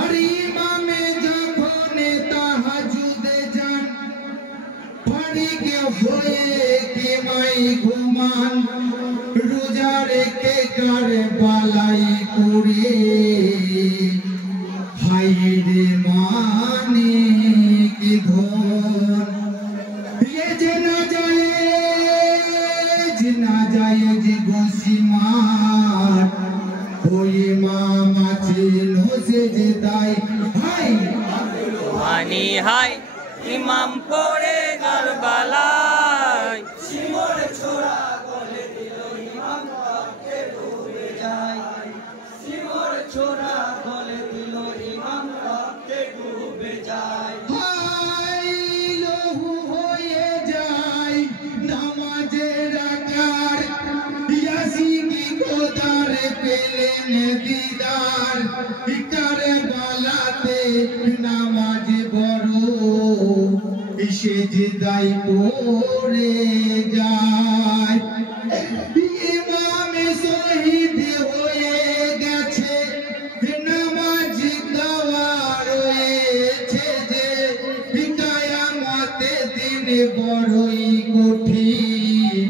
আর ইমামে যখন তাহাজ্জুদে যান ফারিক হয়ে কে মাই ঘুমান রোজা রেখে কারবালাই করে হায়রে মানে কি ধন ये जना जाए जी गोसीमार कोई मामा चिनो से जिताई हाय मानी हाय इमाम पड़े करबलाय सिमर छोरा गले दिलो इमाम के डूबे जाए सिमर छोरा गले दिलो इमाम के डूबे जाए हाय लोहू होए जाए नमाजेर आकार यासीन की गोदार पेलेने दीदार इकारे बालाते नमाज बड़ो সেজদাই পড়ে যায় ইমাম শহীদ হয়ে গেছে নামাজ গাওয়া রয়েছে যে কিয়ামতের দিন বড়ই কঠিন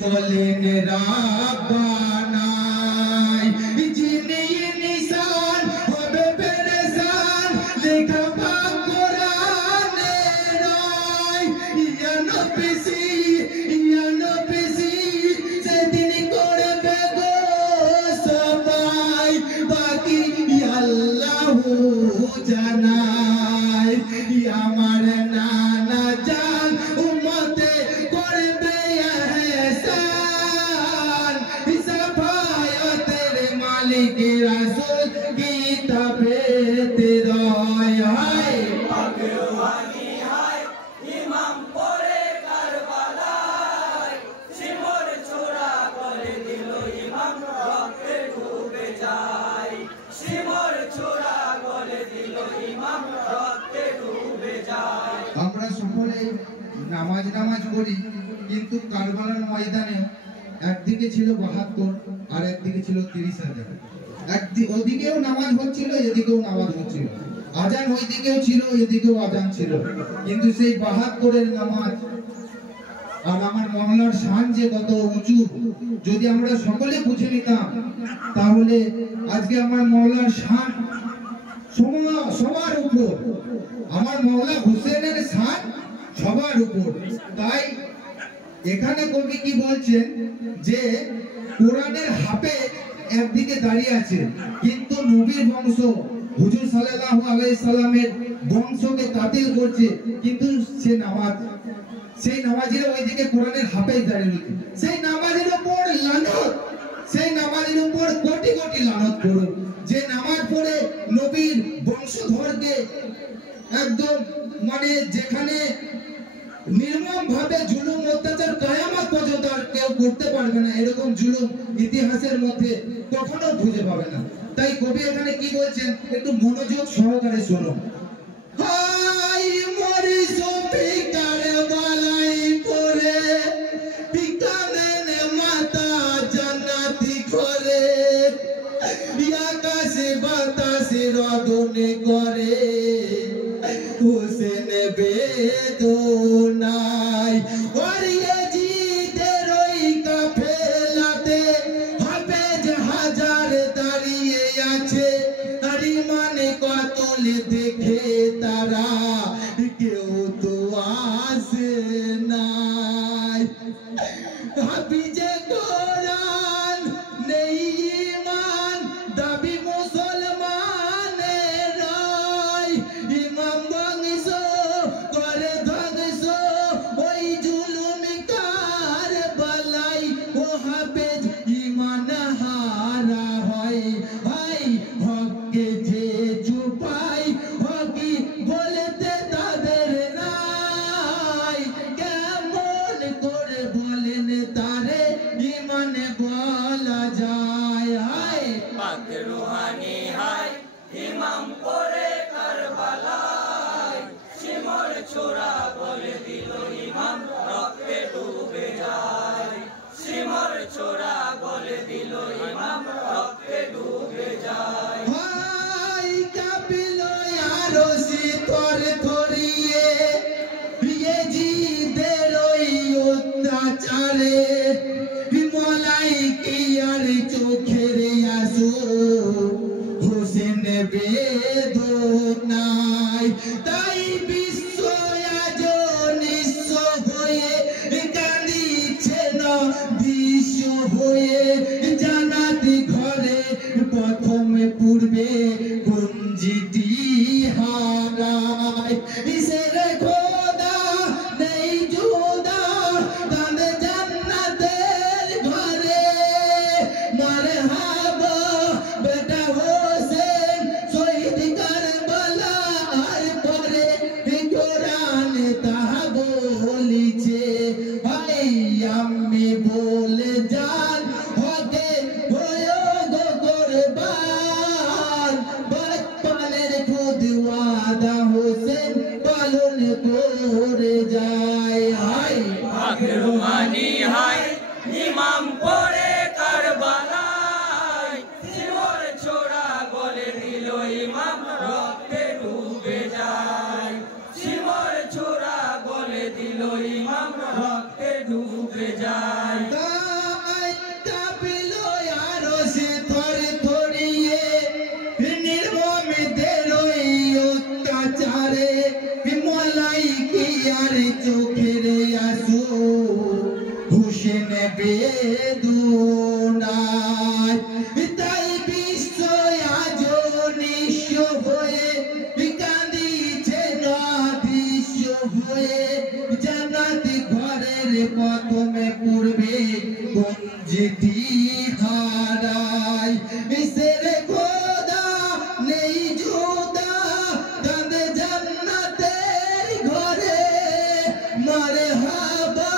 বলেন রাব্বানা যিনি নিশান হবে পেরেশান লেখা জানাই আমার নানা জান উম্মতে করবে ইহসান সাফায়াতের মালিক রাসূল কিতাবেতে রয় হায় ভগবানী হায় ইমাম পড়ে কারবালায় সিমর ছোড়া করে দিল ইমাম রক্তে ডুবে যায় সিমর ছোড়া করে দিল ইমাম রক্তে ডুবে যায় আমরা সকলে নামাজ করি কিন্তু কারবালার ময়দানে একদিকে ছিল ৭২ আর একদিকে ছিল ৩০,০০০ ওদিকেও নামাজ হচ্ছিল এদিকেও নামাজ হচ্ছিল আজান ওইদিকেও ছিল এদিকেও আজান ছিল কিন্তু সেই ৭২-এর নামাজ আর আমার মহল্লার শান যে কত উঁচু যদি আমরা সকলে বুঝে নিতাম তাহলে আজকে আমার মহল্লার শান সবার উপর আমার মওলা হোসেনের শান সবার উপর তাই এখানে কবি কি বলছেন যে কোরআনের হাফেজ একদিকে দাঁড়িয়ে আছে কিন্তু নবীর বংশ হুজুর সাল্লাল্লাহু আলাইহি সাল্লামের বংশকে তাতিল করছে কিন্তু সেই নামাজের ওইদিকে কোরআনের হাফেজ দাঁড়িয়ে রয়েছে সেই নামাজের উপর লানত সেই নামাজের উপর কোটি কোটি লানত করুন যে নামাজ পড়ে নবীর বংশধরকে একদম মানে যেখানে নির্মম ভাবে জুলুম অত্যাচার কিয়ামত পর্যন্ত আর কেউ করতে পারবে না এরকম জুলুম ইতিহাসের মধ্যে কখনো খুঁজে পাবে না তাই কবি এখানে কি বলছেন একটু মনোযোগ সহকারে শুনো হাই মরি সফি কারবালাই পড়ে পিকানে মাতা জান্নাতি করে আকাশে বাতাসে রদনে করে হোসেন বেদনায় ওরে জিদের ওই কাফেলাতে হাফেজ হাজার দাঁড়িয়ে আছে আরে মানে কতল দেখে তারা কেউ তো আসে নাই হাফিজে কোরআন নেই ঈমান দাবি মুসলমানের নয় ইমাম বংশ করে ধ্বংস ওই জুলুমি কারবালাই ও হাফেজ ঈমান হারা হয় হককে যে চুপাই হকি বলে কুঞ্জিটি হারায় ইসের খোদা নেই জুদা কাঁদে জান্নাতের ঘরে মারহাবা বেটা হোসেন শহীদ কারবালার পরে কোরআন তাহা বলিছে ভাই আমি বলে যান হতে গো কোরবান বাচ্চাদের খুদ ওয়াদা হোসেন পালন করে যায় হাই ভাগ্যবানী হাই ইমাম পড়ে কারবালায় শিমর ছোড়া গলে দিল ইমাম রক্তে ডুবে যায় শিমর ছোড়া গলে দিল ইমাম রক্তে ডুবে যায় চোখের আসু হুসেন বেদুনায় তাই বিশ্ব আজ নিঃস্ব হয়ে কাঁদিছে নদৃশ্য হয়ে জান্নাত ঘরের প্রথমে পূর্বে কুঞ্জিটি হারায় ইসের খোদা নেই জুদা কাঁদে জান্নাতের ঘরে মারহাবা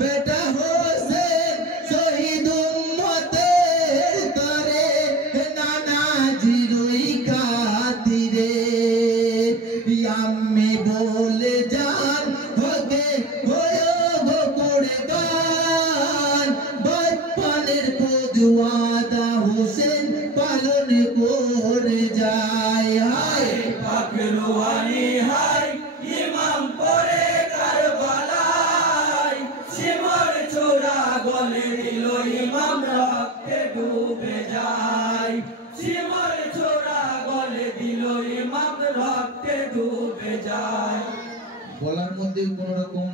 বেটা হোসেন শহীদ উম্মতের তরে নানাজিরই খাতিরে আমি বলে যান হতে হয়ে গো কোরবান বাচ্চাদের খুদ ওয়াদা হোসেন পালন করে যায় হায় ভাগ্যবানী হাই ইমাম পড়ে কারবালায় শিমর ছোড়া গলে দিল ইমাম রক্তে ডুবে যায় শিমর ছোড়া গলে দিল ইমাম রক্তে ডুবে যায় বলার মধ্যে কোন রকম